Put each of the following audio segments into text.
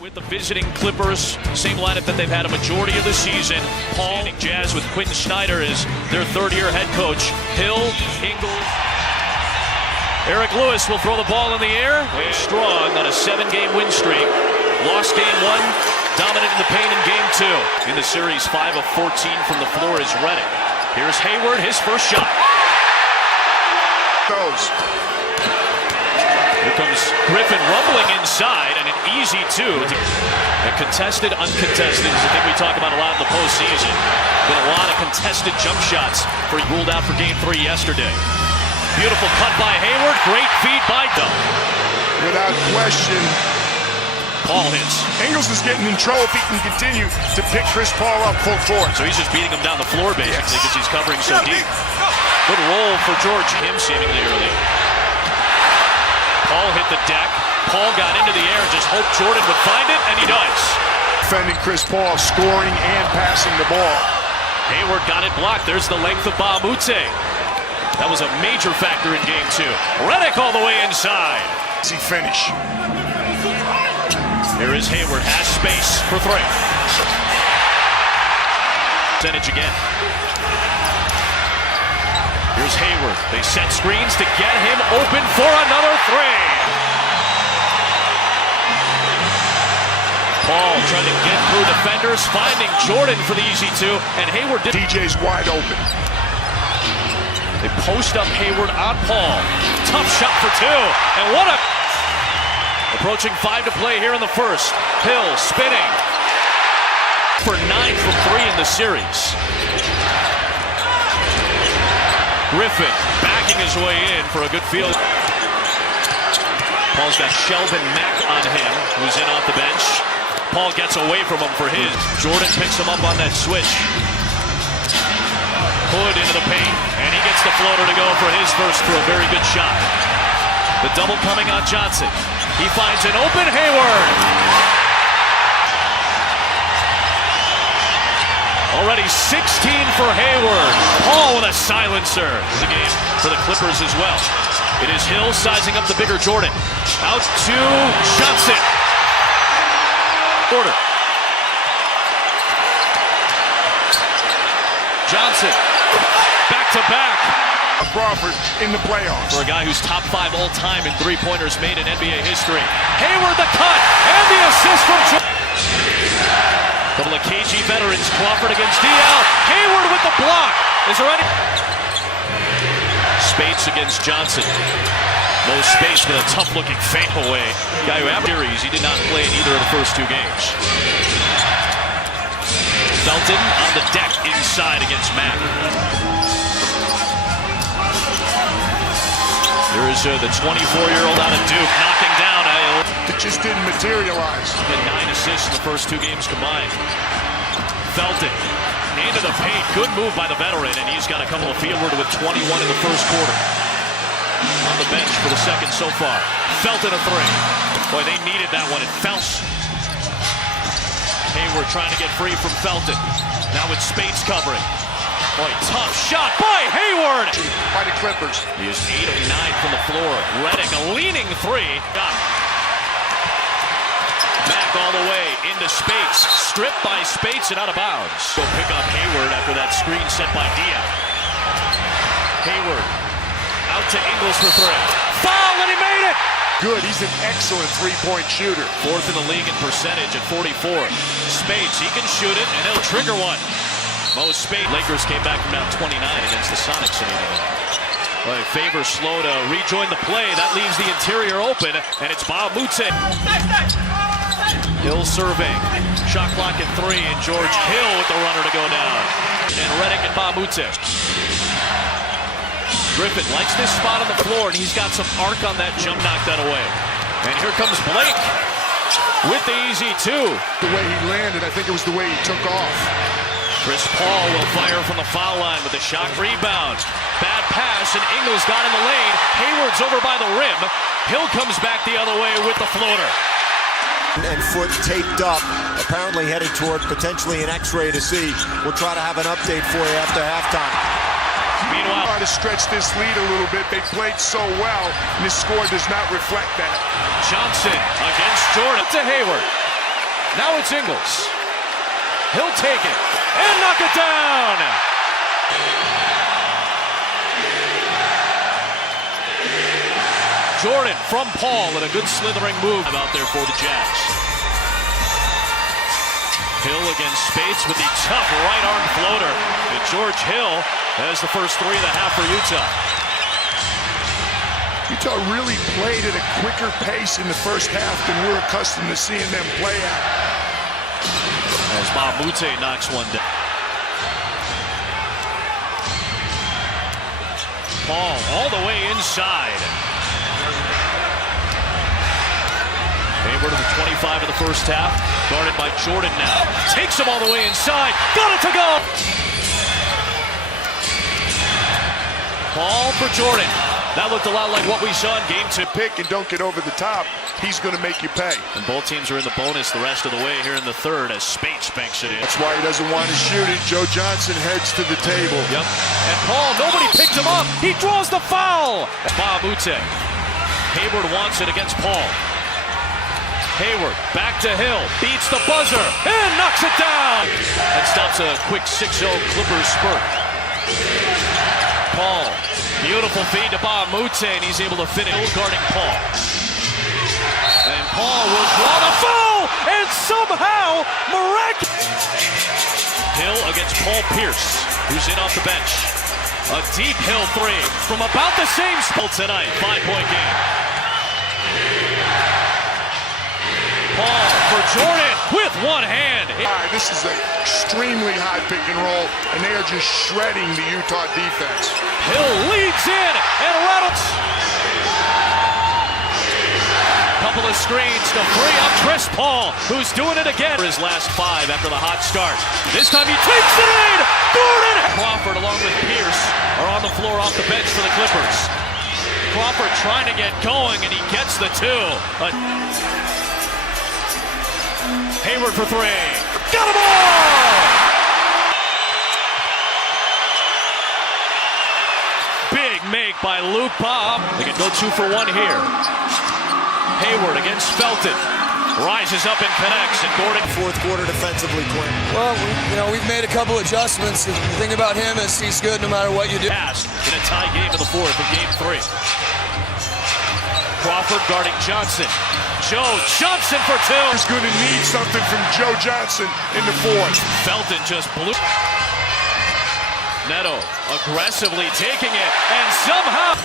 With the visiting Clippers, same lineup that they've had a majority of the season. Paul, Jazz with Quinn Snyder as their third-year head coach. Hill, Ingles. Eric Lewis will throw the ball in the air. Strong on a 7-game win streak. Lost game 1, dominant in the paint in game 2. In the series, 5 of 14 from the floor is Redick. Here's Hayward, his first shot. Goes. Here comes Griffin rumbling inside, and an easy 2. And contested, uncontested is the thing we talk about a lot in the postseason. Been a lot of contested jump shots for ruled out for game 3 yesterday. Beautiful cut by Hayward, great feed by Doe. Without question. Paul hits. Ingles is getting in trouble if he can continue to pick Chris Paul up full court. So he's just beating him down the floor basically because he's covering so deep. Good roll for George, him seemingly early. Paul hit the deck. Paul got into the air, just hoped Jordan would find it, and he does. Defending Chris Paul, scoring and passing the ball. Hayward got it blocked. There's the length of Mbah a Moute. That was a major factor in game 2. Redick all the way inside. See finish. Here is Hayward, has space for 3. Percentage again. Here's Hayward. They set screens to get him open for another 3. Paul trying to get through defenders, finding Jordan for the easy 2, and Hayward did. DJ's wide open. They post up Hayward on Paul. Tough shot for 2, and what a... Approaching 5 to play here in the first. Hill spinning for 9 from 3 in the series. Griffin backing his way in for a good field. Paul's got Shelvin Mack on him, who's in off the bench. Paul gets away from him for his. Jordan picks him up on that switch. Hood into the paint, and he gets the floater to go for his first for a very good shot. The double coming on Johnson. He finds an open Hayward. Already 16 for Hayward. Paul with a silencer. The game for the Clippers as well. It is Hill sizing up the bigger Jordan. Out to Johnson. Order. Johnson. Back to back. Crawford in the playoffs. For a guy who's top 5 all-time in 3-pointers made in NBA history. Hayward the cut and the assist from Jordan. Couple of KG veterans, Crawford against DL. Hayward with the block. Is there any? Spates against Johnson. No space, but a tough-looking fadeaway. Guy who had series, he did not play in either of the first 2 games. Felton on the deck inside against Mack. Here is the 24-year-old out of Duke knocking down. It just didn't materialize. And 9 assists in the first 2 games combined. Felton into the paint. Good move by the veteran, and he's got a couple of fieldward with 21 in the first quarter. On the bench for the second so far. Felton a 3. Boy, they needed that one. It fouls. Hayward trying to get free from Felton. Now with Spates covering. Boy, tough shot by Hayward. By the Clippers. He is 8 of 9 from the floor. Redick a leaning 3. Got it. Back all the way into Spates. Stripped by Spates and out of bounds. Go pick up Hayward after that screen set by Dia. Hayward out to Ingles for 3. Foul, and he made it! Good, he's an excellent 3-point shooter. 4th in the league in percentage at 44. Spates, he can shoot it, and he'll trigger one. Mo Spates. Lakers came back from down 29 against the Sonics. Well, Favors slow to rejoin the play. That leaves the interior open, and it's Mbah a Moute. Hill serving. Shot clock at 3, and George Hill with the runner to go down. And Redick and Mbah a Moute. Griffin likes this spot on the floor, and he's got some arc on that jump, knock that away. And here comes Blake with the easy 2. The way he landed, I think it was the way he took off. Chris Paul will fire from the foul line with a shot rebound. Bad pass, and Ingles got in the lane. Hayward's over by the rim. Hill comes back the other way with the floater. And foot taped up, apparently headed toward potentially an X-ray to see. We'll try to have an update for you after halftime. Meanwhile, try to stretch this lead a little bit. They played so well, and this score does not reflect that. Johnson against Jordan to Hayward. Now it's Ingles. He'll take it and knock it down. Jordan from Paul and a good slithering move out there for the Jazz. Hill against Spates with the tough right arm floater. And George Hill has the first three of the half for Utah. Utah really played at a quicker pace in the first half than we're accustomed to seeing them play at. As Mbah a Moute knocks one down. Paul all the way inside. Hayward to the 25 of the first half. Guarded by Jordan now. Takes him all the way inside. Got it to go! Paul for Jordan. That looked a lot like what we saw in game 2. Pick and don't get over the top. He's going to make you pay. And both teams are in the bonus the rest of the way here in the third as Spates banks it in. That's why he doesn't want to shoot it. Joe Johnson heads to the table. Yep. And Paul, nobody picked him up. He draws the foul. Mbah a Moute. Hayward wants it against Paul. Hayward back to Hill. Beats the buzzer and knocks it down. And stops a quick 6-0 Clippers spurt. Paul. Beautiful feed to Mbah a Moute, and he's able to finish guarding Paul. And Paul will draw the foul, and somehow, Hill against Paul Pierce, who's in off the bench. A deep Hill three from about the same spot tonight. 5-point game. Paul for Jordan with one hand. This is an extremely high pick and roll, and they are just shredding the Utah defense. Hill leads in and rattles. Couple of screens to free up Chris Paul, who's doing it again for his last 5 after the hot start. This time he takes it in. Gordon Crawford along with Pierce are on the floor off the bench for the Clippers. Crawford trying to get going, and he gets the 2. Hayward for 3. Got them all! Big make by Luke Bob. They can go 2 for 1 here. Hayward against Felton. Rises up and connects, and Gordon. Fourth quarter defensively, Quinn. Well, we've made a couple adjustments. The thing about him is he's good no matter what you do. Pass in a tie game in the fourth of game 3. Crawford guarding Johnson. Joe Johnson for 2. He's going to need something from Joe Johnson in the fourth. Felton just blew. Neto aggressively taking it, and somehow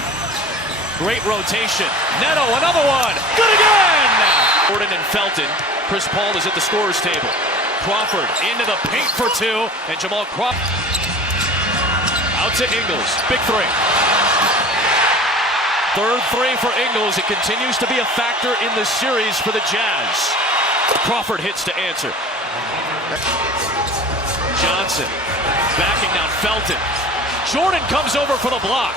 great rotation. Neto, another one. Good again! Gordon and Felton. Chris Paul is at the scorer's table. Crawford into the paint for 2, and Jamal Crawford out to Ingles. Big 3. Third 3 for Ingles. It continues to be a factor in the series for the Jazz. Crawford hits to answer. Johnson backing down Felton. Jordan comes over for the block.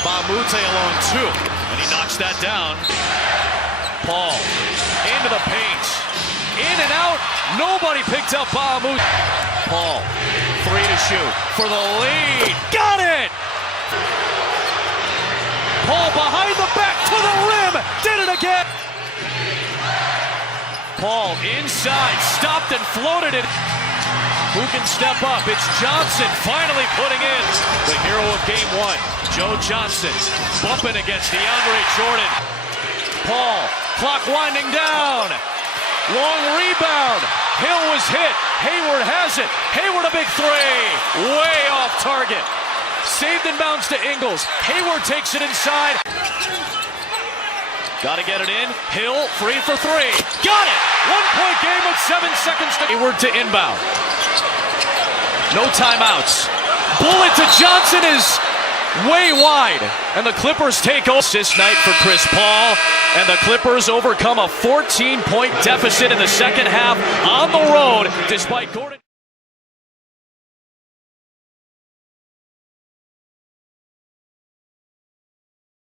Mbah a Moute along 2, and he knocks that down. Paul into the paint. In and out. Nobody picked up Mbah a Moute. Paul, 3 to shoot for the lead. Got it! Paul behind the back to the rim. Did it again. Paul inside, stopped and floated it. Who can step up? It's Johnson finally putting in. The hero of game 1, Joe Johnson, bumping against DeAndre Jordan. Paul, clock winding down. Long rebound. Hill was hit. Hayward has it. Hayward a big 3. Way off target. Saved and bounce to Ingles. Hayward takes it inside. Got to get it in. Hill, free for 3. Got it! 1-point game with 7 seconds to Hayward to inbound. No timeouts. Bullet to Johnson is way wide. And the Clippers take over. Assist night for Chris Paul. And the Clippers overcome a 14-point deficit in the second half on the road despite Gordon.